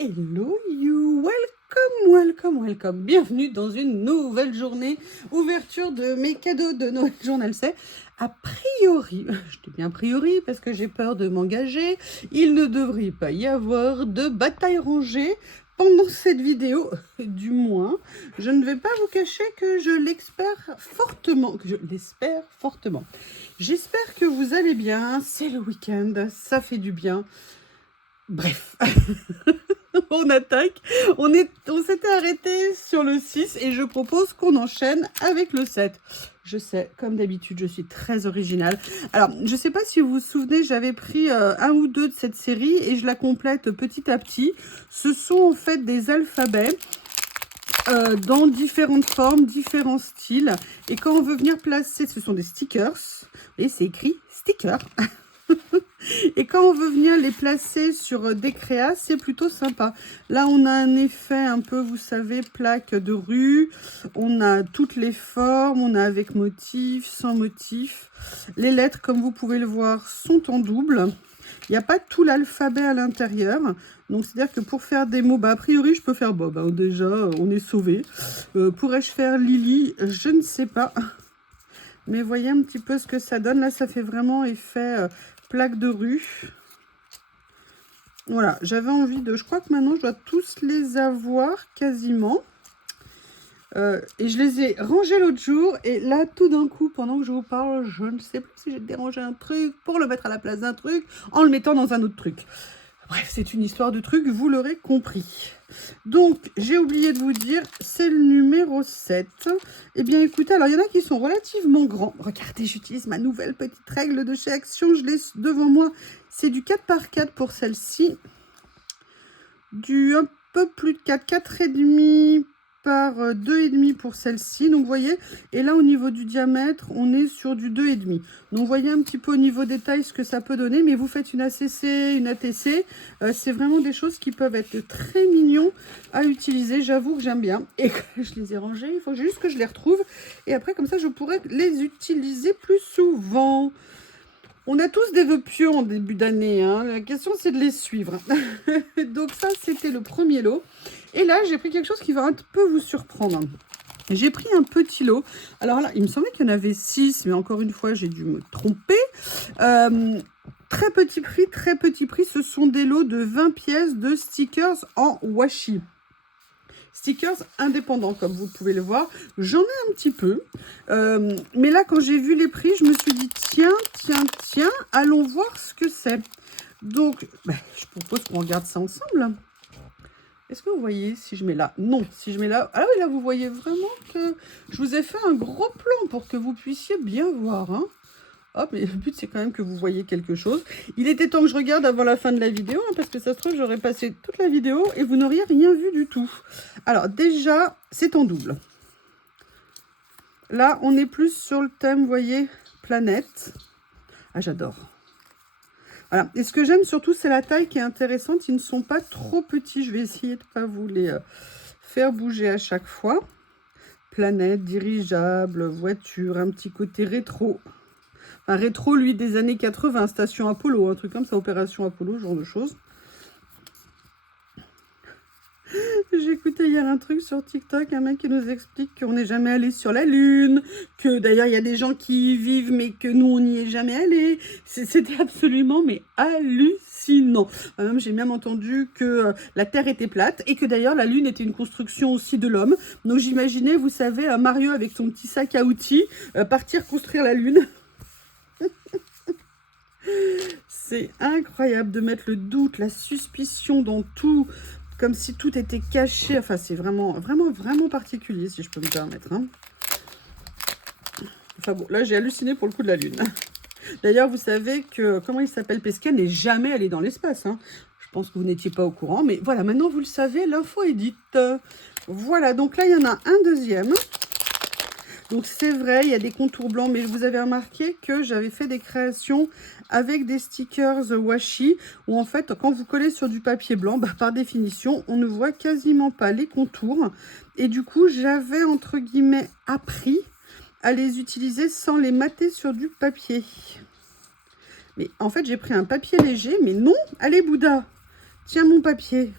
Hello you, welcome. Bienvenue dans une nouvelle journée, ouverture de mes cadeaux de Noël Journal C. A priori, je dis bien a priori parce que j'ai peur de m'engager, il ne devrait pas y avoir de bataille rangée pendant cette vidéo, du moins. Je ne vais pas vous cacher que je l'espère fortement, J'espère que vous allez bien, c'est le week-end, ça fait du bien. Bref, on attaque. On s'était arrêté sur le 6 et je propose qu'on enchaîne avec le 7. Je sais, comme d'habitude, je suis très originale. Alors, je ne sais pas si vous vous souvenez, j'avais pris un ou deux de cette série et je la complète petit à petit. Ce sont en fait des alphabets dans différentes formes, différents styles. Et quand on veut venir placer, ce sont des stickers. Vous voyez, c'est écrit sticker. Et quand on veut venir les placer sur des créas, c'est plutôt sympa. Là, on a un effet un peu, vous savez, plaque de rue. On a toutes les formes, on a avec motif, sans motif. Les lettres, comme vous pouvez le voir, sont en double. Il n'y a pas tout l'alphabet à l'intérieur. Donc, c'est-à-dire que pour faire des mots, a priori, je peux faire Bob. Déjà, on est sauvé. Pourrais-je faire Lily? Je ne sais pas. Mais voyez un petit peu ce que ça donne. Là, ça fait vraiment effet plaque de rue. Voilà, j'avais envie de... Je crois que maintenant, je dois tous les avoir quasiment. Et je les ai rangés l'autre jour. Et là, tout d'un coup, pendant que je vous parle, je ne sais plus si j'ai dérangé un truc pour le mettre à la place d'un truc en le mettant dans un autre truc. Bref, c'est une histoire de truc, vous l'aurez compris. Donc, j'ai oublié de vous dire, c'est le numéro 7. Eh bien, écoutez, alors, il y en a qui sont relativement grands. Regardez, j'utilise ma nouvelle petite règle de chez Action. Je l'ai devant moi. C'est du 4 par 4 pour celle-ci. Du un peu plus de 4, 4,5 par 2,5 pour celle-ci. Donc, vous voyez, et là, au niveau du diamètre, on est sur du 2,5. Donc, vous voyez un petit peu au niveau des tailles ce que ça peut donner. Mais vous faites une ACC, une ATC. C'est vraiment des choses qui peuvent être très mignons à utiliser. J'avoue que j'aime bien. Et que je les ai rangés, il faut juste que je les retrouve. Et après, comme ça, je pourrais les utiliser plus souvent. On a tous des vœux pieux en début d'année, hein. La question, c'est de les suivre. Donc ça, c'était le premier lot. Et là, j'ai pris quelque chose qui va un peu vous surprendre. J'ai pris un petit lot. Alors là, il me semblait qu'il y en avait 6, mais encore une fois, j'ai dû me tromper. Très petit prix. Ce sont des lots de 20 pièces de stickers en washi. Stickers indépendants, comme vous pouvez le voir. J'en ai un petit peu. Mais là, quand j'ai vu les prix, je me suis dit, tiens, allons voir ce que c'est. Donc, je propose qu'on regarde ça ensemble. Est-ce que vous voyez si je mets là? Non, si je mets là... Ah oui, là, vous voyez vraiment que je vous ai fait un gros plan pour que vous puissiez bien voir, hein. Hop, mais le but, c'est quand même que vous voyez quelque chose. Il était temps que je regarde avant la fin de la vidéo, hein, parce que ça se trouve, j'aurais passé toute la vidéo et vous n'auriez rien vu du tout. Alors, déjà, c'est en double. Là, on est plus sur le thème, vous voyez, planète. Ah, j'adore. Voilà. Et ce que j'aime surtout, c'est la taille qui est intéressante. Ils ne sont pas trop petits. Je vais essayer de ne pas vous les faire bouger à chaque fois. Planète, dirigeable, voiture, un petit côté rétro. Un rétro, lui, des années 80, Station Apollo, un truc comme ça, Opération Apollo, ce genre de choses. J'ai écouté hier un truc sur TikTok, un mec qui nous explique qu'on n'est jamais allé sur la Lune, que d'ailleurs il y a des gens qui y vivent, mais que nous on n'y est jamais allé. C'était absolument mais hallucinant. Même j'ai même entendu que la Terre était plate et que d'ailleurs la Lune était une construction aussi de l'homme. Donc j'imaginais, vous savez, Mario avec son petit sac à outils partir construire la Lune. C'est incroyable de mettre le doute, la suspicion dans tout, comme si tout était caché. Enfin, c'est vraiment particulier, si je peux me permettre, hein. Enfin bon, là, j'ai halluciné pour le coup de la Lune. D'ailleurs, vous savez que, comment il s'appelle, Pesquet n'est jamais allé dans l'espace, hein. Je pense que vous n'étiez pas au courant, mais voilà, maintenant vous le savez, l'info est dite. Voilà, donc là, il y en a un deuxième. Donc c'est vrai, il y a des contours blancs, mais vous avez remarqué que j'avais fait des créations avec des stickers washi, où en fait, quand vous collez sur du papier blanc, par définition, on ne voit quasiment pas les contours. Et du coup, j'avais, entre guillemets, appris à les utiliser sans les mater sur du papier. Mais en fait, j'ai pris un papier léger, mais non, allez Bouddha, tiens mon papier.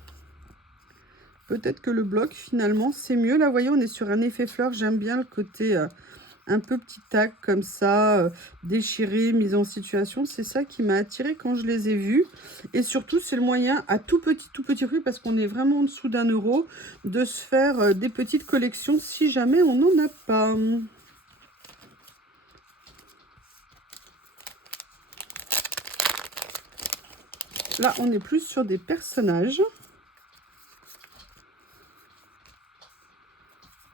Peut-être que le bloc, finalement, c'est mieux. Là, vous voyez, on est sur un effet fleur. J'aime bien le côté un peu petit tac comme ça, déchiré, mise en situation. C'est ça qui m'a attiré quand je les ai vus. Et surtout, c'est le moyen à tout petit prix, parce qu'on est vraiment en dessous d'1 €, de se faire des petites collections si jamais on n'en a pas. Là, on est plus sur des personnages.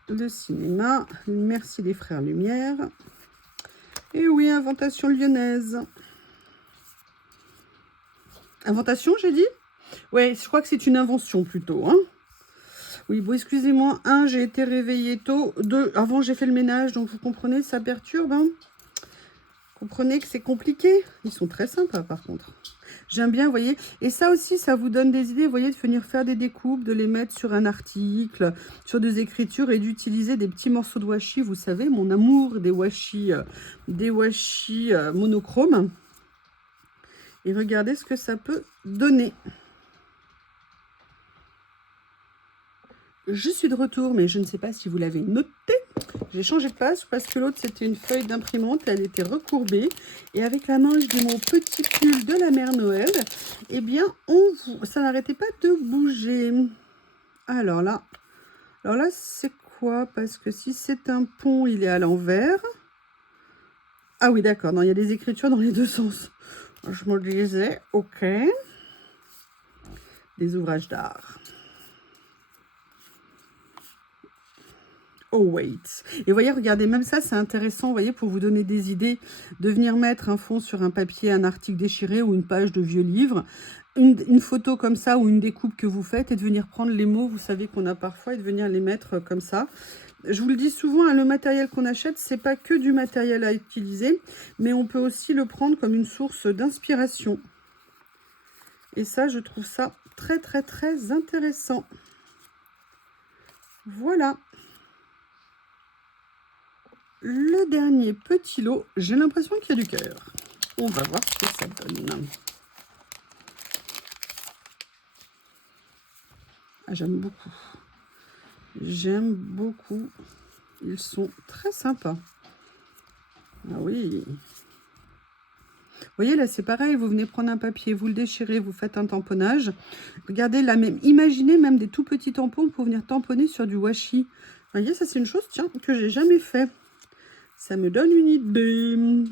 Le cinéma, merci les frères Lumière. Et oui, inventation lyonnaise. Inventation, j'ai dit? Ouais, je crois que c'est une invention plutôt. Hein. Oui, bon, excusez-moi. 1, j'ai été réveillée tôt. 2, avant, j'ai fait le ménage. Donc, vous comprenez, ça perturbe. Hein. Comprenez que c'est compliqué. Ils sont très sympas, par contre. J'aime bien, vous voyez. Et ça aussi, ça vous donne des idées, vous voyez, de venir faire des découpes, de les mettre sur un article, sur des écritures et d'utiliser des petits morceaux de washi. Vous savez, mon amour des washi monochromes. Et regardez ce que ça peut donner. Je suis de retour, mais je ne sais pas si vous l'avez noté. J'ai changé de page parce que l'autre, c'était une feuille d'imprimante. Elle était recourbée. Et avec la manche de mon petit pull de la mère Noël, eh bien, ça n'arrêtait pas de bouger. Alors là, c'est quoi? Parce que si c'est un pont, il est à l'envers. Ah oui, d'accord. Non, il y a des écritures dans les deux sens. Je me disais, ok. Des ouvrages d'art. Oh wait. Et vous voyez, regardez, même ça, c'est intéressant, vous voyez, pour vous donner des idées, de venir mettre un fond sur un papier, un article déchiré ou une page de vieux livre, une photo comme ça ou une découpe que vous faites et de venir prendre les mots, vous savez qu'on a parfois, et de venir les mettre comme ça. Je vous le dis souvent, hein, le matériel qu'on achète, c'est pas que du matériel à utiliser, mais on peut aussi le prendre comme une source d'inspiration. Et ça, je trouve ça très, très, très intéressant. Voilà. Le dernier petit lot, j'ai l'impression qu'il y a du cœur. On va voir ce que ça donne. Ah, j'aime beaucoup. J'aime beaucoup. Ils sont très sympas. Ah oui. Vous voyez, là, c'est pareil. Vous venez prendre un papier, vous le déchirez, vous faites un tamponnage. Regardez, là, même, imaginez même des tout petits tampons pour venir tamponner sur du washi. Vous voyez, ça, c'est une chose, tiens, que j'ai jamais fait. Ça me donne une idée.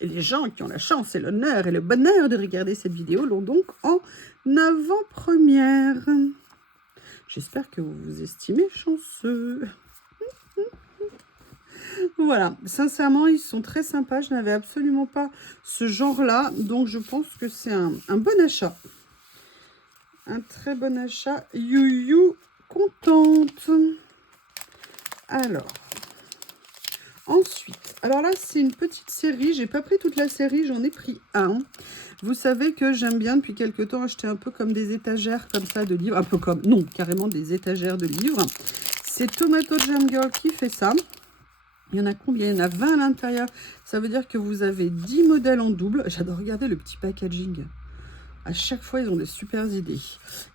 Et les gens qui ont la chance et l'honneur et le bonheur de regarder cette vidéo l'ont donc en avant-première. J'espère que vous vous estimez chanceux. Voilà, sincèrement, ils sont très sympas. Je n'avais absolument pas ce genre-là, donc je pense que c'est un bon achat. Un très bon achat. You, contente. Alors... Ensuite, alors là, c'est une petite série. J'ai pas pris toute la série, j'en ai pris un. Vous savez que j'aime bien depuis quelques temps acheter un peu comme des étagères comme ça de livres. Un peu comme, non, carrément des étagères de livres. C'est Tomato Jam Girl qui fait ça. Il y en a combien? Il y en a 20 à l'intérieur. Ça veut dire que vous avez 10 modèles en double. J'adore regarder le petit packaging. À chaque fois, ils ont des super idées.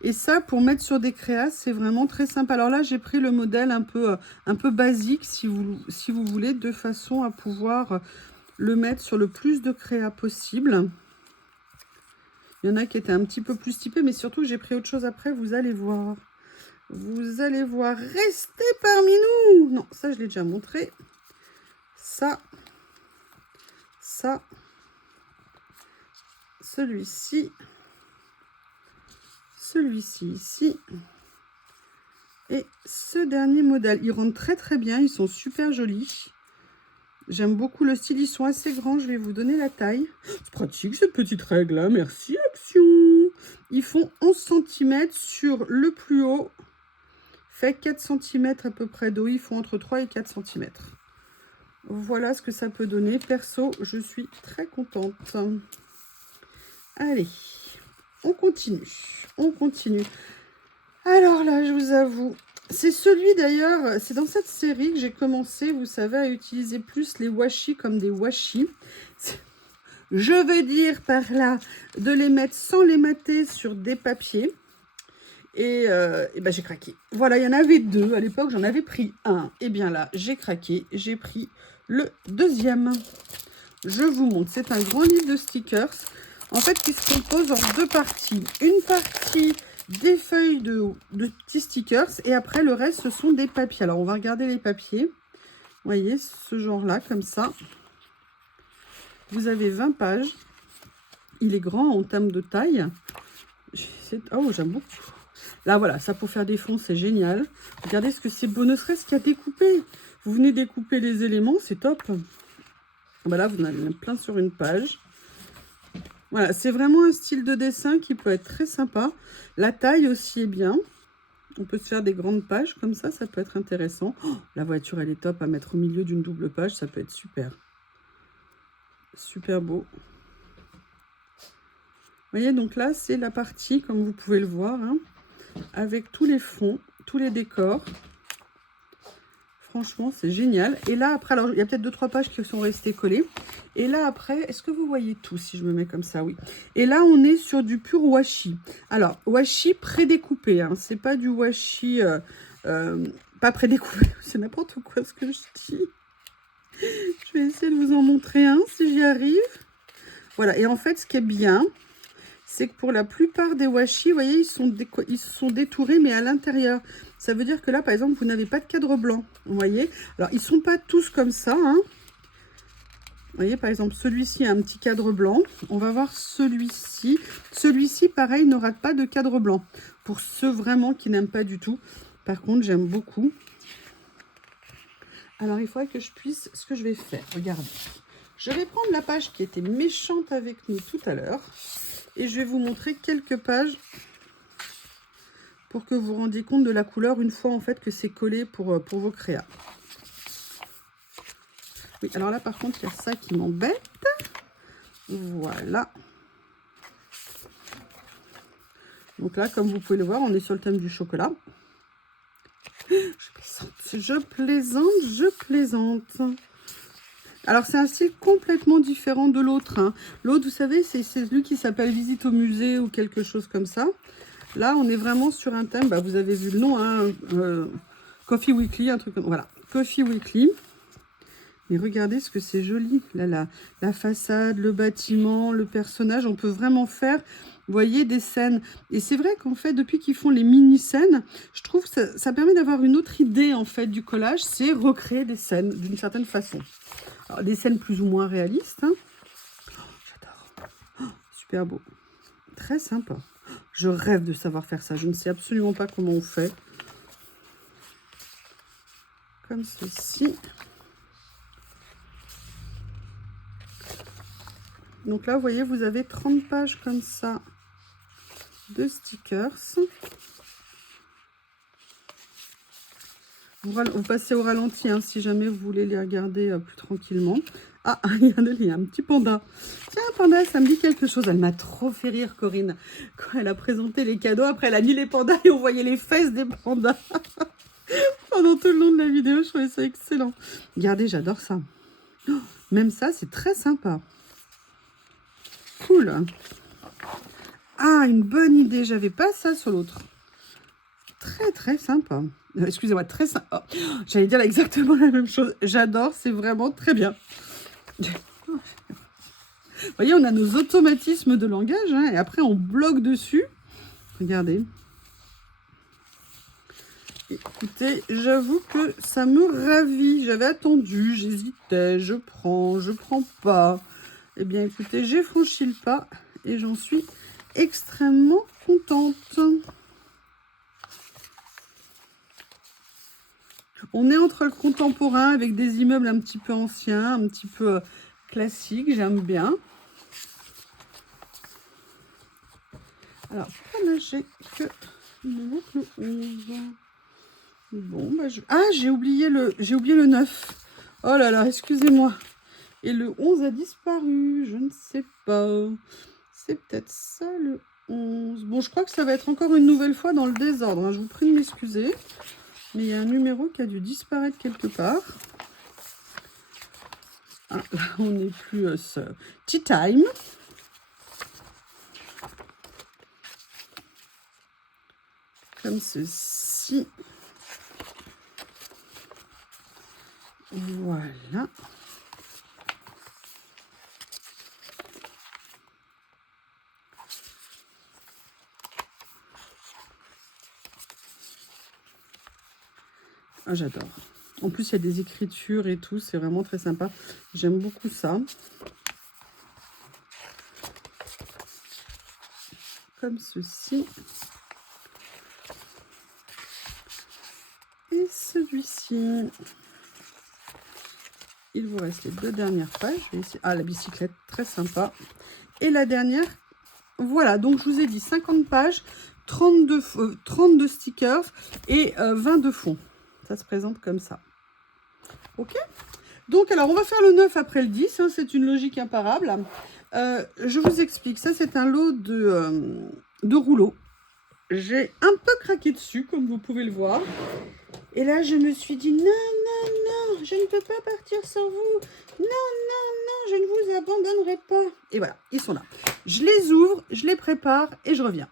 Et ça, pour mettre sur des créas, c'est vraiment très sympa. Alors là, j'ai pris le modèle un peu basique, si vous voulez, de façon à pouvoir le mettre sur le plus de créas possible. Il y en a qui étaient un petit peu plus typés, mais surtout, j'ai pris autre chose après. Vous allez voir. Vous allez voir. Restez parmi nous. Non, ça, je l'ai déjà montré. Ça. Celui-ci. Celui-ci ici et ce dernier modèle. Ils rentrent très très bien, ils sont super jolis. J'aime beaucoup le style, ils sont assez grands, je vais vous donner la taille. C'est pratique cette petite règle, hein. Merci Action. Ils font 11 cm sur le plus haut, fait 4 cm à peu près d'eau, ils font entre 3 et 4 cm. Voilà ce que ça peut donner. Perso, je suis très contente. Allez. On continue. Alors là, je vous avoue, c'est celui d'ailleurs, c'est dans cette série que j'ai commencé, vous savez, à utiliser plus les washi comme des washi. Je veux dire par là, de les mettre sans les mater sur des papiers. Et ben j'ai craqué. Voilà, il y en avait 2. À l'époque, j'en avais pris un. Et bien là, j'ai craqué. J'ai pris le deuxième. Je vous montre. C'est un grand livre de stickers. En fait, qui se compose en 2 parties. Une partie des feuilles de petits stickers. Et après, le reste, ce sont des papiers. Alors, on va regarder les papiers. Vous voyez, ce genre-là, comme ça. Vous avez 20 pages. Il est grand en termes de taille. Oh, j'aime beaucoup. Là, voilà, ça pour faire des fonds, c'est génial. Regardez ce que c'est beau, ne serait-ce qu'à découper. Vous venez découper les éléments, c'est top. Voilà, vous en avez plein sur une page. Voilà, c'est vraiment un style de dessin qui peut être très sympa. La taille aussi est bien. On peut se faire des grandes pages comme ça peut être intéressant. Oh, la voiture, elle est top à mettre au milieu d'une double page, ça peut être super. Super beau. Vous voyez, donc là, c'est la partie, comme vous pouvez le voir, hein, avec tous les fonds, tous les décors. Franchement, c'est génial. Et là, après, alors, il y a peut-être 2-3 pages qui sont restées collées. Et là, après, est-ce que vous voyez tout si je me mets comme ça? Oui. Et là, on est sur du pur washi. Alors, washi prédécoupé. Hein. C'est pas du washi... pas prédécoupé. C'est n'importe quoi ce que je dis. Je vais essayer de vous en montrer un si j'y arrive. Voilà. Et en fait, ce qui est bien, c'est que pour la plupart des washi, vous voyez, ils sont détourés, mais à l'intérieur. Ça veut dire que là, par exemple, vous n'avez pas de cadre blanc. Vous voyez? Alors, ils ne sont pas tous comme ça. Hein. Vous voyez, par exemple, celui-ci a un petit cadre blanc. On va voir celui-ci. Celui-ci, pareil, n'aura pas de cadre blanc. Pour ceux vraiment qui n'aiment pas du tout. Par contre, j'aime beaucoup. Alors, il faudrait que je puisse... Ce que je vais faire, regardez. Je vais prendre la page qui était méchante avec nous tout à l'heure. Et je vais vous montrer quelques pages pour que vous vous rendiez compte de la couleur une fois en fait que c'est collé pour vos créas. Oui, alors là par contre il y a ça qui m'embête. Voilà. Donc là comme vous pouvez le voir on est sur le thème du chocolat. Je plaisante. Alors c'est un style complètement différent de l'autre. Hein. L'autre vous savez c'est celui qui s'appelle Visite au musée ou quelque chose comme ça. Là, on est vraiment sur un thème, bah, vous avez vu le nom, hein, Coffee Weekly, un truc comme... Voilà, Coffee Weekly. Mais regardez ce que c'est joli. Là, la façade, le bâtiment, le personnage, on peut vraiment faire, vous voyez, des scènes. Et c'est vrai qu'en fait, depuis qu'ils font les mini-scènes, je trouve que ça permet d'avoir une autre idée, en fait, du collage. C'est recréer des scènes, d'une certaine façon. Alors, des scènes plus ou moins réalistes. Hein. Oh, j'adore. Oh, super beau. Très sympa. Je rêve de savoir faire ça. Je ne sais absolument pas comment on fait. Comme ceci. Donc là, vous voyez, vous avez 30 pages comme ça de stickers. Vous passez au ralenti hein, si jamais vous voulez les regarder plus tranquillement. Ah, il y a un petit panda. Tiens, panda, ça me dit quelque chose. Elle m'a trop fait rire, Corinne. Quand elle a présenté les cadeaux, après elle a mis les pandas et on voyait les fesses des pandas. Pendant tout le long de la vidéo, je trouvais ça excellent. Regardez, j'adore ça. Oh, même ça, c'est très sympa. Cool. Ah, une bonne idée. J'avais pas ça sur l'autre. Très sympa. Excusez-moi, très sympa. Oh, j'allais dire exactement la même chose. J'adore, c'est vraiment très bien. Vous voyez, on a nos automatismes de langage, hein, et après on bloque dessus. Regardez. Écoutez, j'avoue que ça me ravit. J'avais attendu, j'hésitais, je prends pas. Eh bien, écoutez, j'ai franchi le pas et j'en suis extrêmement contente. On est entre le contemporain avec des immeubles un petit peu anciens, un petit peu classiques, j'aime bien. Alors, là, j'ai que... Il me manque le 11. Bon, bah, ah, j'ai oublié le 9. Oh là là, excusez-moi. Et le 11 a disparu, je ne sais pas. C'est peut-être ça le 11. Bon, je crois que ça va être encore une nouvelle fois dans le désordre. Hein. Je vous prie de m'excuser. Mais il y a un numéro qui a dû disparaître quelque part. Ah, là, on n'est plus Tea Time. comme ceci. Voilà. Ah, j'adore. En plus, il y a des écritures et tout. C'est vraiment très sympa. J'aime beaucoup ça. Comme ceci. Et celui-ci. Il vous reste les 2 dernières pages. Je vais essayer... Ah, la bicyclette, très sympa. Et la dernière, voilà. Donc, je vous ai dit 50 pages, 32 stickers et 20 de fond. Ça se présente comme ça. Ok. Donc, alors, on va faire le 9 après le 10. Hein, c'est une logique imparable. Je vous explique. Ça, c'est un lot de rouleaux. J'ai un peu craqué dessus, comme vous pouvez le voir. Et là, je me suis dit, non, non, non, je ne peux pas partir sans vous. Non, non, non, je ne vous abandonnerai pas. Et voilà, ils sont là. Je les ouvre, je les prépare et je reviens.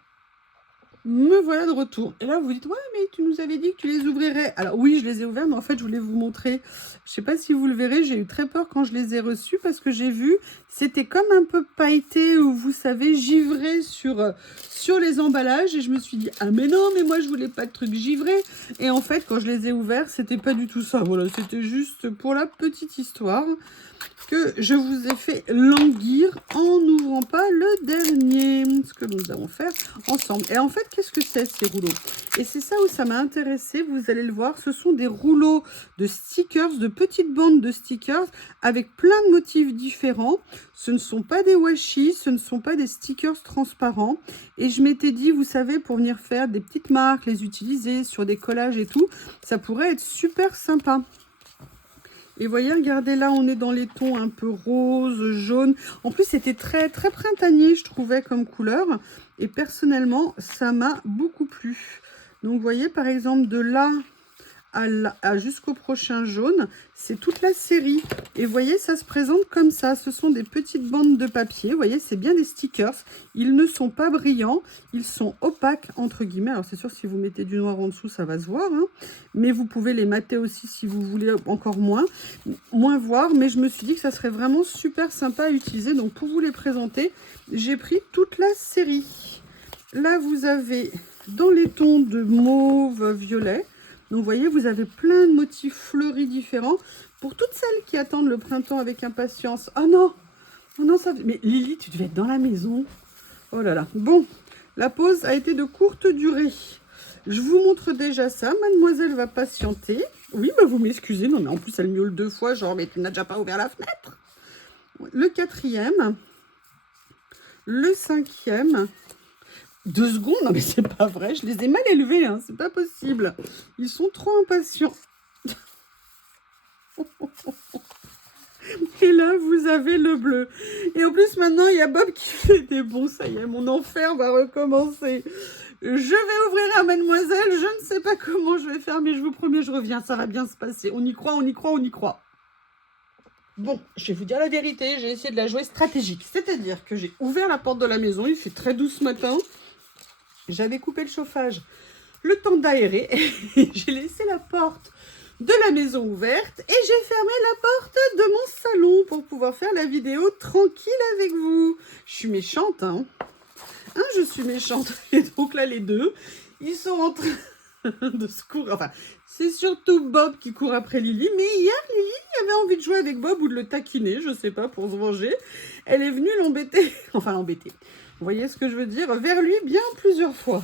Me voilà de retour. Et là, vous dites, ouais, mais tu nous avais dit que tu les ouvrirais. Alors oui, je les ai ouverts, mais en fait, je voulais vous montrer. Je ne sais pas si vous le verrez, j'ai eu très peur quand je les ai reçus parce que j'ai vu, c'était comme un peu pailleté ou vous savez, givré sur les emballages. Et je me suis dit, ah mais non, mais moi, je voulais pas de trucs givrés. Et en fait, quand je les ai ouverts, c'était pas du tout ça. Voilà, c'était juste pour la petite histoire que je vous ai fait languir en n'ouvrant pas le dernier, ce que nous allons faire ensemble. Et en fait, qu'est-ce que c'est ces rouleaux? Et c'est ça où ça m'a intéressé, vous allez le voir, ce sont des rouleaux de stickers, de petites bandes de stickers avec plein de motifs différents. Ce ne sont pas des washi, ce ne sont pas des stickers transparents. Et je m'étais dit, vous savez, pour venir faire des petites marques, les utiliser sur des collages et tout, ça pourrait être super sympa. Et voyez, regardez là, on est dans les tons un peu rose, jaune. En plus, c'était très, très printanier, je trouvais, comme couleur. Et personnellement, ça m'a beaucoup plu. Donc, vous voyez, par exemple, de là à jusqu'au prochain jaune, c'est toute la série. Et vous voyez, ça se présente comme ça. Ce sont des petites bandes de papier. Vous voyez, c'est bien des stickers. Ils ne sont pas brillants. Ils sont opaques, entre guillemets. Alors, c'est sûr, si vous mettez du noir en dessous, ça va se voir. Hein. Mais vous pouvez les mater aussi si vous voulez encore moins voir. Mais je me suis dit que ça serait vraiment super sympa à utiliser. Donc, pour vous les présenter, j'ai pris toute la série. Là, vous avez dans les tons de mauve, violet. Donc, vous voyez, vous avez plein de motifs fleuris différents. Pour toutes celles qui attendent le printemps avec impatience. Ah non, oh non, ça... Mais Lily, tu devais être dans la maison. Oh là là. Bon, la pause a été de courte durée. Je vous montre déjà ça. Mademoiselle va patienter. Oui, bah vous m'excusez. Non, mais en plus, elle miaule 2 fois. Genre, mais tu n'as déjà pas ouvert la fenêtre. Le 4e. Le 5e. 2 secondes, non mais c'est pas vrai, je les ai mal élevés, hein, c'est pas possible. Ils sont trop impatients. Et là, vous avez le bleu. Et en plus, maintenant, il y a Bob qui fait des bons. Ça y est, mon enfer va recommencer. Je vais ouvrir à mademoiselle. Je ne sais pas comment je vais faire, mais je vous promets, je reviens. Ça va bien se passer. On y croit, on y croit, on y croit. Bon, je vais vous dire la vérité. J'ai essayé de la jouer stratégique. C'est-à-dire que j'ai ouvert la porte de la maison. Il fait très doux ce matin. J'avais coupé le chauffage, le temps d'aérer, et j'ai laissé la porte de la maison ouverte et j'ai fermé la porte de mon salon pour pouvoir faire la vidéo tranquille avec vous. Je suis méchante, hein. Je suis méchante. Et donc là, les deux, ils sont en train de se courir. Enfin, c'est surtout Bob qui court après Lily. Mais hier, Lily avait envie de jouer avec Bob ou de le taquiner, je sais pas, pour se venger. Elle est venue l'embêter. Enfin, l'embêter. Vous voyez ce que je veux dire? Vers lui bien plusieurs fois.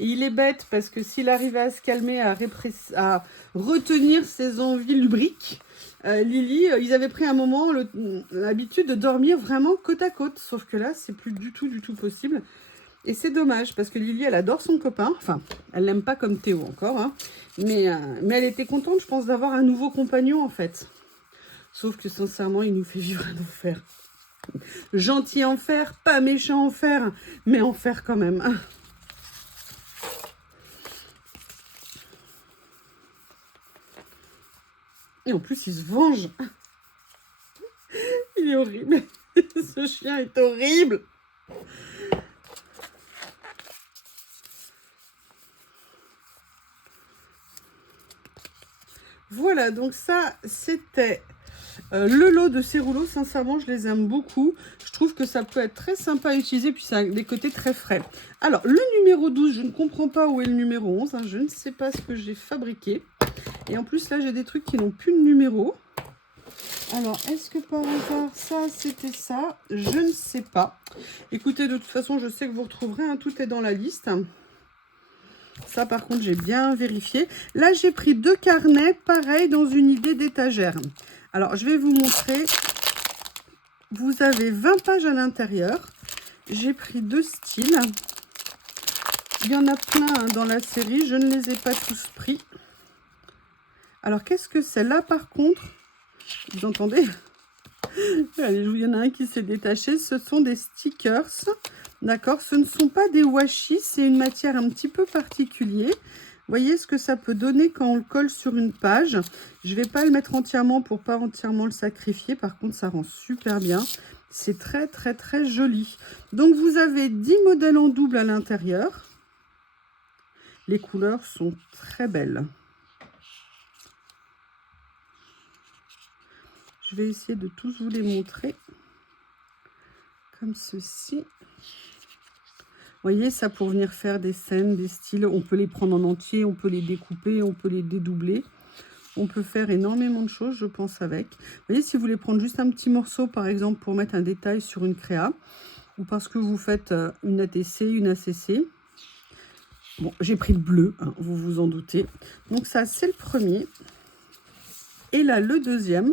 Et il est bête parce que s'il arrivait à se calmer, à retenir ses envies lubriques, Lily, ils avaient pris un moment l'habitude de dormir vraiment côte à côte. Sauf que là, c'est plus du tout possible. Et c'est dommage parce que Lily, elle adore son copain. Enfin, elle l'aime pas comme Théo encore. Hein. Mais elle était contente, je pense, d'avoir un nouveau compagnon en fait. Sauf que sincèrement, il nous fait vivre un enfer. Gentil enfer, pas méchant enfer, mais enfer quand même. Et en plus, il se venge. Il est horrible. Ce chien est horrible. Voilà, donc ça, c'était le lot de ces rouleaux. Sincèrement, je les aime beaucoup. Je trouve que ça peut être très sympa à utiliser, puis ça a des côtés très frais. Alors, le numéro 12, je ne comprends pas où est le numéro 11. Hein, je ne sais pas ce que j'ai fabriqué. Et en plus, là, j'ai des trucs qui n'ont plus de numéro. Alors, est-ce que par hasard, ça, c'était ça? Je ne sais pas. Écoutez, de toute façon, je sais que vous retrouverez. Hein, tout est dans la liste. Ça, par contre, j'ai bien vérifié. Là, j'ai pris 2 carnets, pareil, dans une idée d'étagère. Alors, je vais vous montrer. Vous avez 20 pages à l'intérieur. J'ai pris 2 styles. Il y en a plein hein, dans la série. Je ne les ai pas tous pris. Alors, qu'est-ce que c'est? Là, par contre, vous entendez? Allez, il y en a un qui s'est détaché. Ce sont des stickers. D'accord, ce ne sont pas des washi, c'est une matière un petit peu particulière. Voyez ce que ça peut donner quand on le colle sur une page. Je ne vais pas le mettre entièrement pour pas entièrement le sacrifier. Par contre, ça rend super bien. C'est très, très, très joli. Donc, vous avez 10 modèles en double à l'intérieur. Les couleurs sont très belles. Je vais essayer de tous vous les montrer. Comme ceci. Vous voyez, ça pour venir faire des scènes, des styles, on peut les prendre en entier, on peut les découper, on peut les dédoubler. On peut faire énormément de choses, je pense, avec. Vous voyez, si vous voulez prendre juste un petit morceau, par exemple, pour mettre un détail sur une créa, ou parce que vous faites une ATC, une ACC. Bon, j'ai pris le bleu, hein, vous vous en doutez. Donc ça, c'est le premier. Et là, le deuxième,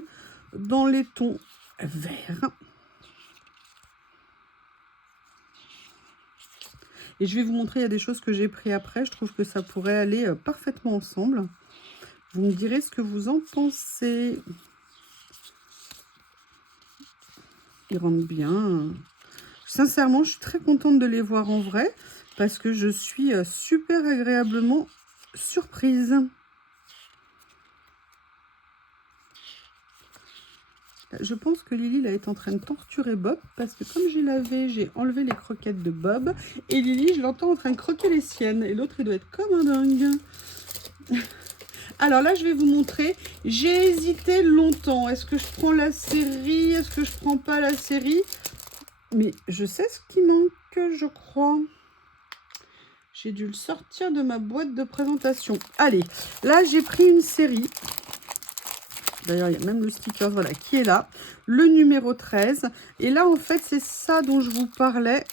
dans les tons verts. Et je vais vous montrer, il y a des choses que j'ai pris après. Je trouve que ça pourrait aller parfaitement ensemble. Vous me direz ce que vous en pensez. Ils rentrent bien. Sincèrement, je suis très contente de les voir en vrai. Parce que je suis super agréablement surprise. Je pense que Lily là, est en train de torturer Bob. Parce que comme j'ai lavé, j'ai enlevé les croquettes de Bob. Et Lily, je l'entends en train de croquer les siennes. Et l'autre, il doit être comme un dingue. Alors là, je vais vous montrer. J'ai hésité longtemps. Est-ce que je prends la série? Est-ce que je prends pas la série? Mais je sais ce qui manque, je crois. J'ai dû le sortir de ma boîte de présentation. Allez, là, j'ai pris une série. D'ailleurs, il y a même le sticker, voilà, qui est là. Le numéro 13. Et là, en fait, c'est ça dont je vous parlais.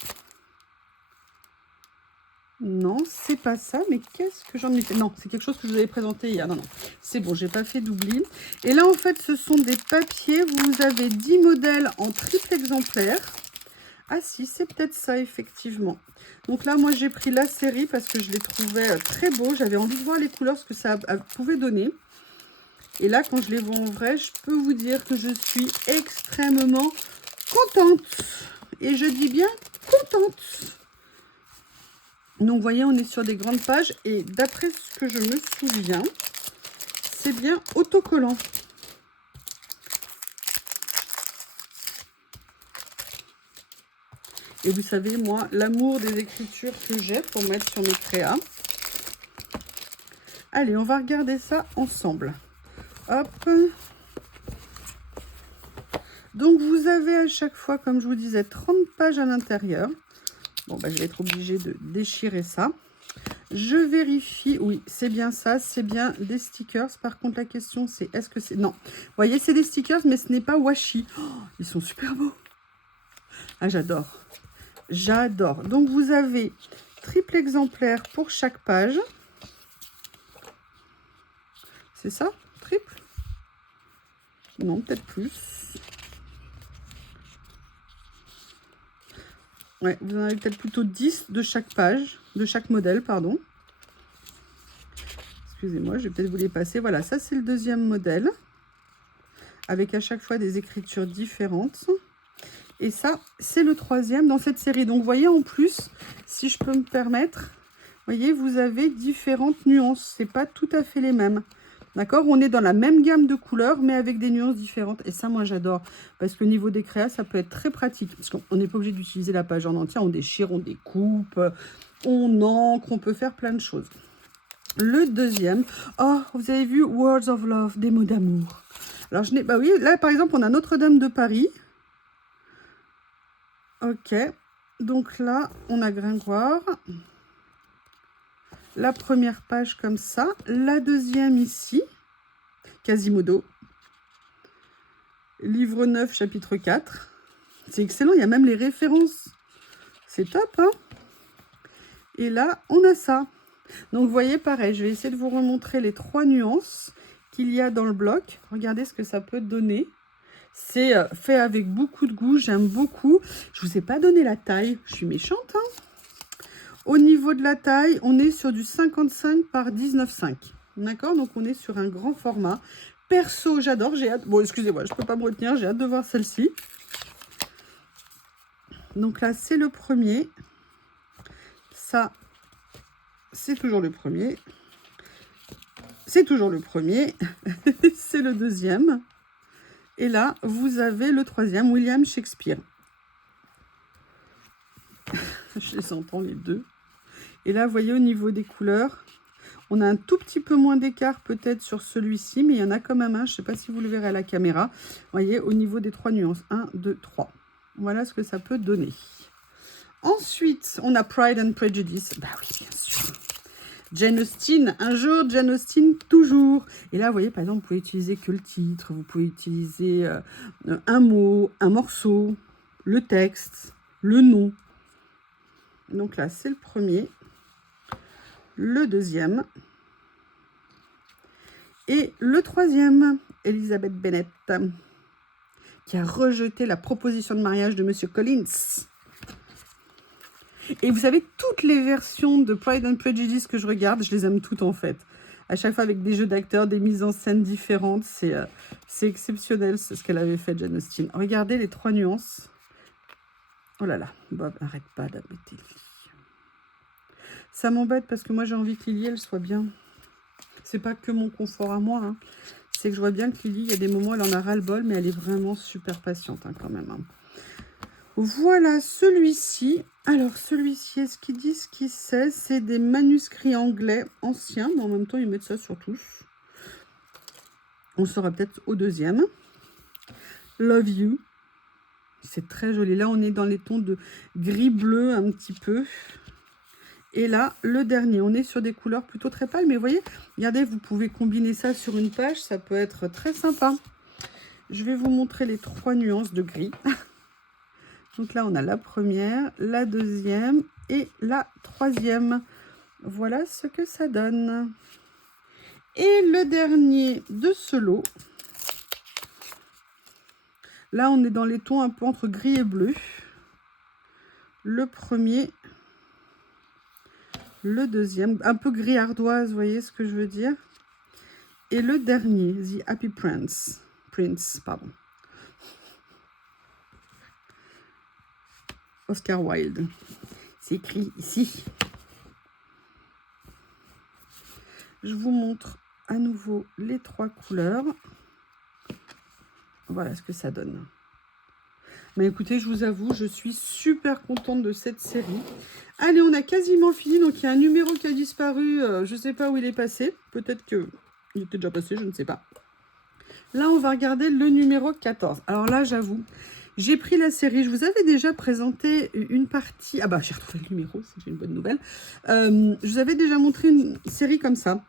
Non, c'est pas ça, mais qu'est-ce que j'en ai fait? Non, c'est quelque chose que je vous avais présenté hier. Non, non, c'est bon, j'ai pas fait d'oubli. Et là, en fait, ce sont des papiers. Vous avez 10 modèles en triple exemplaire. Ah si, c'est peut-être ça, effectivement. Donc là, moi, j'ai pris la série parce que je les trouvais très beaux. J'avais envie de voir les couleurs, ce que ça pouvait donner. Et là, quand je les vois en vrai, je peux vous dire que je suis extrêmement contente. Et je dis bien contente. Donc, vous voyez, on est sur des grandes pages. Et d'après ce que je me souviens, c'est bien autocollant. Et vous savez, moi, l'amour des écritures que j'ai pour mettre sur mes créas. Allez, on va regarder ça ensemble. Hop. Donc, vous avez à chaque fois, comme je vous disais, 30 pages à l'intérieur. Bon, bah, je vais être obligée de déchirer ça. Je vérifie. Oui, c'est bien ça. C'est bien des stickers. Par contre, la question, c'est est-ce que c'est... Non. Vous voyez, c'est des stickers, mais ce n'est pas washi. Oh, ils sont super beaux. Ah, j'adore. J'adore. Donc, vous avez triple exemplaire pour chaque page. C'est ça? Triple? Non, peut-être plus. Ouais, vous en avez peut-être plutôt 10 de chaque page, de chaque modèle, pardon. Excusez-moi, je vais peut-être vous les passer. Voilà, ça c'est le deuxième modèle. Avec à chaque fois des écritures différentes. Et ça, c'est le troisième dans cette série. Donc, vous voyez, en plus, si je peux me permettre, vous voyez, vous avez différentes nuances. C'est pas tout à fait les mêmes. D'accord? On est dans la même gamme de couleurs, mais avec des nuances différentes. Et ça, moi, j'adore. Parce qu'au niveau des créas, ça peut être très pratique. Parce qu'on n'est pas obligé d'utiliser la page en entier. On déchire, on découpe, on encre, on peut faire plein de choses. Le deuxième. Oh, vous avez vu Words of Love, des mots d'amour. Alors, je n'ai... Bah oui, là, par exemple, on a Notre-Dame de Paris. Ok. Donc là, on a Gringoire. La première page comme ça. La deuxième ici. Quasimodo. Livre 9, chapitre 4. C'est excellent, il y a même les références. C'est top, hein? Et là, on a ça. Donc, vous voyez, pareil, je vais essayer de vous remontrer les 3 nuances qu'il y a dans le bloc. Regardez ce que ça peut donner. C'est fait avec beaucoup de goût, j'aime beaucoup. Je ne vous ai pas donné la taille, je suis méchante, hein? Au niveau de la taille, on est sur du 55 par 19,5. D'accord? Donc, on est sur un grand format. Perso, j'adore, j'ai hâte... Bon, excusez-moi, je ne peux pas me retenir, j'ai hâte de voir celle-ci. Donc là, c'est le premier. Ça, c'est toujours le premier. C'est toujours le premier. C'est le deuxième. Et là, vous avez le troisième, William Shakespeare. Je les entends les deux. Et là, vous voyez, au niveau des couleurs, on a un tout petit peu moins d'écart peut-être sur celui-ci, mais il y en a quand même un. Je ne sais pas si vous le verrez à la caméra. Vous voyez, au niveau des 3 nuances. 1, 2, 3. Voilà ce que ça peut donner. Ensuite, on a Pride and Prejudice. Bah oui, bien sûr. Jane Austen, un jour, Jane Austen, toujours. Et là, vous voyez, par exemple, vous pouvez utiliser que le titre, vous pouvez utiliser un mot, un morceau, le texte, le nom. Donc là, c'est le premier. Le deuxième. Et le troisième, Elizabeth Bennet, qui a rejeté la proposition de mariage de Monsieur Collins. Et vous savez, toutes les versions de Pride and Prejudice que je regarde, je les aime toutes en fait. À chaque fois avec des jeux d'acteurs, des mises en scène différentes. C'est exceptionnel ce qu'elle avait fait, Jane Austen. Regardez les 3 nuances. Oh là là, Bob, arrête pas d'embêter Lily. Ça m'embête parce que moi j'ai envie que Lily, elle soit bien. C'est pas que mon confort à moi. Hein. C'est que je vois bien que Lily, il y a des moments où elle en a ras-le-bol, mais elle est vraiment super patiente hein, quand même. Hein. Voilà celui-ci. Alors celui-ci, est-ce qu'ils disent ce qu'il c'est? C'est des manuscrits anglais anciens, mais en même temps ils mettent ça sur tous. On sera peut-être au deuxième. Love You. C'est très joli. Là on est dans les tons de gris-bleu un petit peu. Et là, le dernier, on est sur des couleurs plutôt très pâles. Mais vous voyez, regardez, vous pouvez combiner ça sur une page. Ça peut être très sympa. Je vais vous montrer les 3 nuances de gris. Donc là, on a la première, la deuxième et la troisième. Voilà ce que ça donne. Et le dernier de ce lot. Là, on est dans les tons un peu entre gris et bleu. Le premier, le deuxième, un peu gris ardoise, vous voyez ce que je veux dire. Et le dernier, The Happy Prince. Pardon. Oscar Wilde. C'est écrit ici. Je vous montre à nouveau les 3 couleurs. Voilà ce que ça donne. Mais écoutez, je vous avoue, je suis super contente de cette série. Allez, on a quasiment fini. Donc, il y a un numéro qui a disparu. Je ne sais pas où il est passé. Peut-être qu'il était déjà passé, je ne sais pas. Là, on va regarder le numéro 14. Alors là, j'avoue, j'ai pris la série. Je vous avais déjà présenté une partie. Ah bah, j'ai retrouvé le numéro, c'est une bonne nouvelle. Je vous avais déjà montré une série comme ça.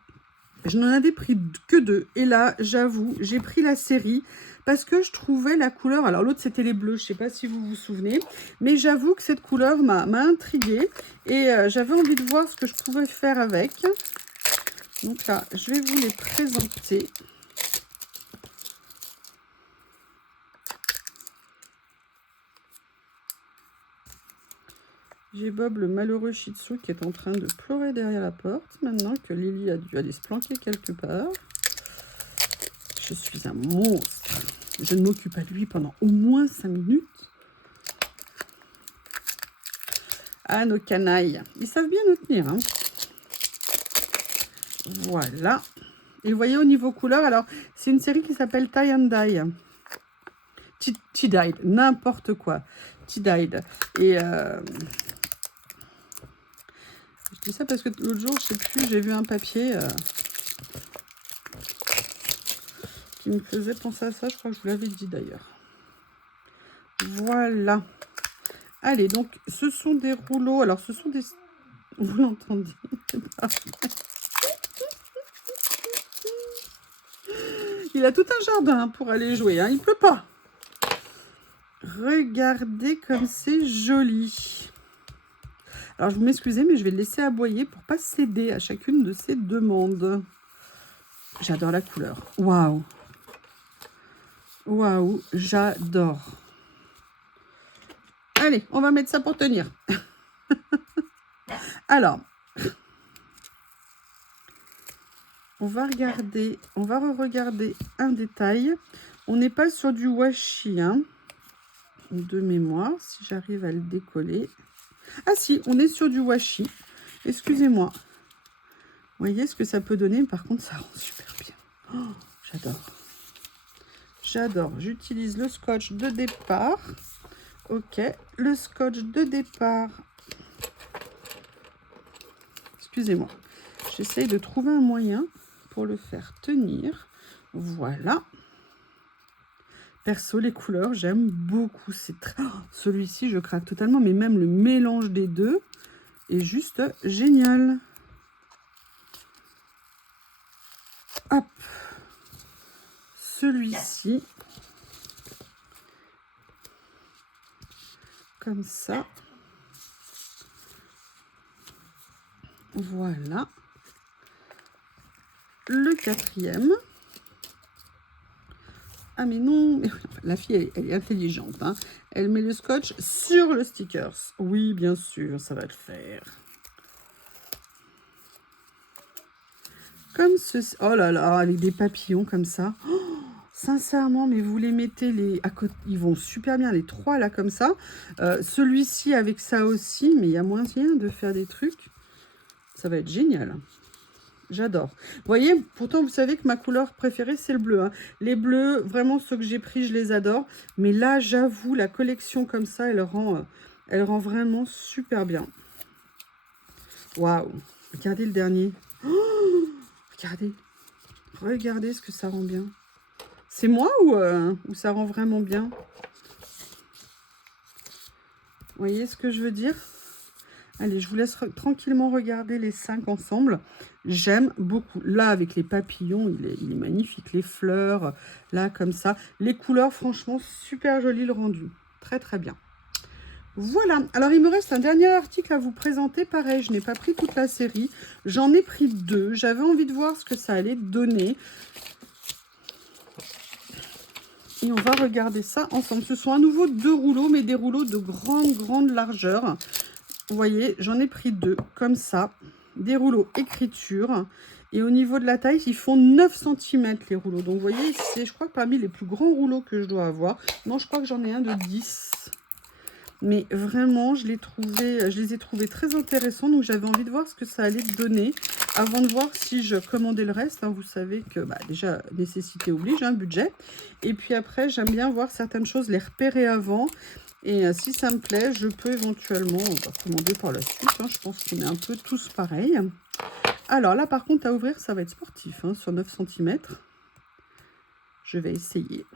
Je n'en avais pris que 2. Et là, j'avoue, j'ai pris la série parce que je trouvais la couleur... Alors, l'autre, c'était les bleus. Je ne sais pas si vous vous souvenez. Mais j'avoue que cette couleur m'a intriguée. Et j'avais envie de voir ce que je pouvais faire avec. Donc là, je vais vous les présenter. J'ai Bob, le malheureux Shih Tzu, qui est en train de pleurer derrière la porte. Maintenant que Lily a dû aller se planquer quelque part. Je suis un monstre. Je ne m'occupe pas de lui pendant au moins 5 minutes. Ah, nos canailles. Ils savent bien nous tenir. Hein. Voilà. Et vous voyez au niveau couleur, alors, c'est une série qui s'appelle Tie and Die. Tie-Dyed, n'importe quoi. Tie-Dyed. Et dis ça parce que l'autre jour, je sais plus, j'ai vu un papier qui me faisait penser à ça. Je crois que je vous l'avais dit d'ailleurs. Voilà. Allez, donc ce sont des rouleaux. Alors, ce sont des... Vous l'entendez? Il a tout un jardin pour aller jouer. Hein. Il pleut pas. Regardez comme c'est joli. Alors, je vous m'excusez, mais je vais le laisser aboyer pour pas céder à chacune de ses demandes. J'adore la couleur. Waouh! Waouh, j'adore. Allez, on va mettre ça pour tenir. Alors, on va re-regarder un détail. On n'est pas sur du washi, hein, de mémoire, si j'arrive à le décoller. Ah si, on est sur du washi. Excusez-moi. Vous voyez ce que ça peut donner? Par contre, ça rend super bien. Oh, j'adore. J'adore. J'utilise le scotch de départ. Ok, le scotch de départ. Excusez-moi. J'essaye de trouver un moyen pour le faire tenir. Voilà. Perso, les couleurs, j'aime beaucoup. C'est très... Oh, celui-ci, je craque totalement, mais même le mélange des deux est juste génial. Hop. Celui-ci. Comme ça. Voilà. Le quatrième. Ah mais non, la fille elle est intelligente. Hein. Elle met le scotch sur le stickers. Oui, bien sûr, ça va le faire. Comme ceci. Oh là là, avec des papillons comme ça. Oh, sincèrement, mais vous les mettez les à côté. Ils vont super bien, les trois là comme ça. Celui-ci avec ça aussi, mais il y a moyen de faire des trucs. Ça va être génial. J'adore. Vous voyez, pourtant, vous savez que ma couleur préférée, c'est le bleu. Hein. Les bleus, vraiment, ceux que j'ai pris, je les adore. Mais là, j'avoue, la collection comme ça, elle rend vraiment super bien. Waouh! Regardez le dernier. Oh, regardez. Regardez ce que ça rend bien. C'est moi ou ça rend vraiment bien? Vous voyez ce que je veux dire? Allez, je vous laisse tranquillement regarder les 5 ensemble. J'aime beaucoup. Là, avec les papillons, il est magnifique. Les fleurs, là, comme ça. Les couleurs, franchement, super joli le rendu. Très, très bien. Voilà. Alors, il me reste un dernier article à vous présenter. Pareil, je n'ai pas pris toute la série. J'en ai pris 2. J'avais envie de voir ce que ça allait donner. Et on va regarder ça ensemble. Ce sont à nouveau 2 rouleaux, mais des rouleaux de grande largeur. Vous voyez, j'en ai pris 2, comme ça. Des rouleaux écriture. Et au niveau de la taille, ils font 9 cm les rouleaux. Donc, vous voyez, c'est, je crois, que parmi les plus grands rouleaux que je dois avoir. Non, je crois que j'en ai un de 10. Mais vraiment, je les ai trouvés très intéressants. Donc, j'avais envie de voir ce que ça allait donner avant de voir si je commandais le reste. Hein. Vous savez que, déjà, nécessité oblige, un budget. Et puis après, j'aime bien voir certaines choses, les repérer avant. Et si ça me plaît, je peux éventuellement commander par la suite. Hein. Je pense qu'on est un peu tous pareils. Alors là, par contre, à ouvrir, ça va être sportif. Hein, sur 9 cm. Je vais essayer.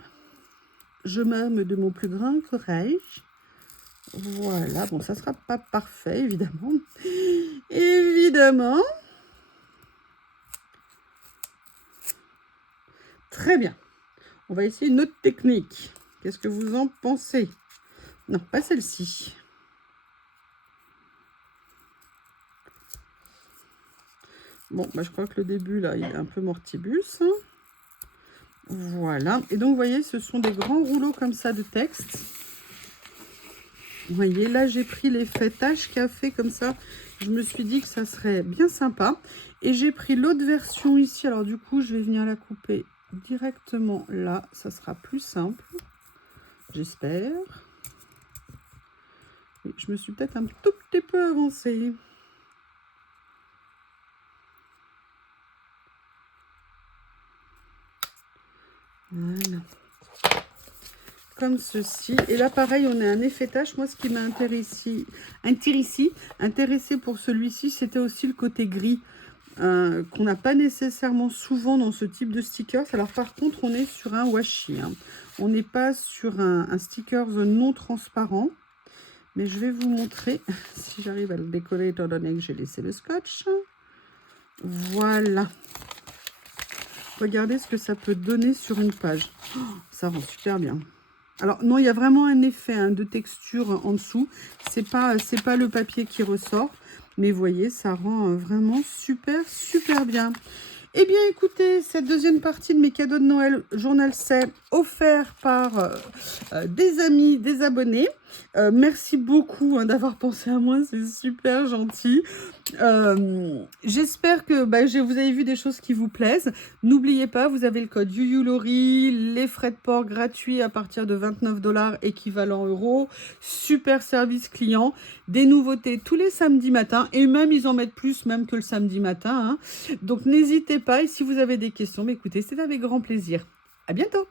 Je m'arme de mon plus grand courage. Voilà. Bon, ça ne sera pas parfait, évidemment. Évidemment. Très bien. On va essayer une autre technique. Qu'est-ce que vous en pensez? Non, pas celle-ci. Bon, je crois que le début, là, il est un peu mortibus. Voilà. Et donc, vous voyez, ce sont des grands rouleaux comme ça de texte. Vous voyez, là, j'ai pris l'effet tache café comme ça. Je me suis dit que ça serait bien sympa. Et j'ai pris l'autre version ici. Alors, du coup, je vais venir la couper directement là. Ça sera plus simple. J'espère. Je me suis peut-être un tout petit peu avancée. Voilà. comme ceci. Et là, pareil, on a un effet tache. Moi, ce qui m'a intéressé pour celui-ci, c'était aussi le côté gris. Qu'on n'a pas nécessairement souvent dans ce type de stickers. Alors par contre, on est sur un washi. Hein. On n'est pas sur un stickers non transparent. Mais je vais vous montrer si j'arrive à le décoller étant donné que j'ai laissé le scotch. Voilà. Regardez ce que ça peut donner sur une page. Oh, ça rend super bien. Alors non, il y a vraiment un effet hein, de texture en dessous. C'est pas le papier qui ressort. Mais vous voyez, ça rend vraiment super, super bien. Eh bien, écoutez, cette deuxième partie de mes cadeaux de Noël, journal c'est offert par des amis, des abonnés. Merci beaucoup hein, d'avoir pensé à moi, c'est super gentil. J'espère que vous avez vu des choses qui vous plaisent. N'oubliez pas, vous avez le code YuYuLori, les frais de port gratuits à partir de 29 $ équivalent euros. Super service client, des nouveautés tous les samedis matins et même ils en mettent plus même que le samedi matin. Hein. Donc n'hésitez pas et si vous avez des questions, écoutez, c'est avec grand plaisir. À bientôt.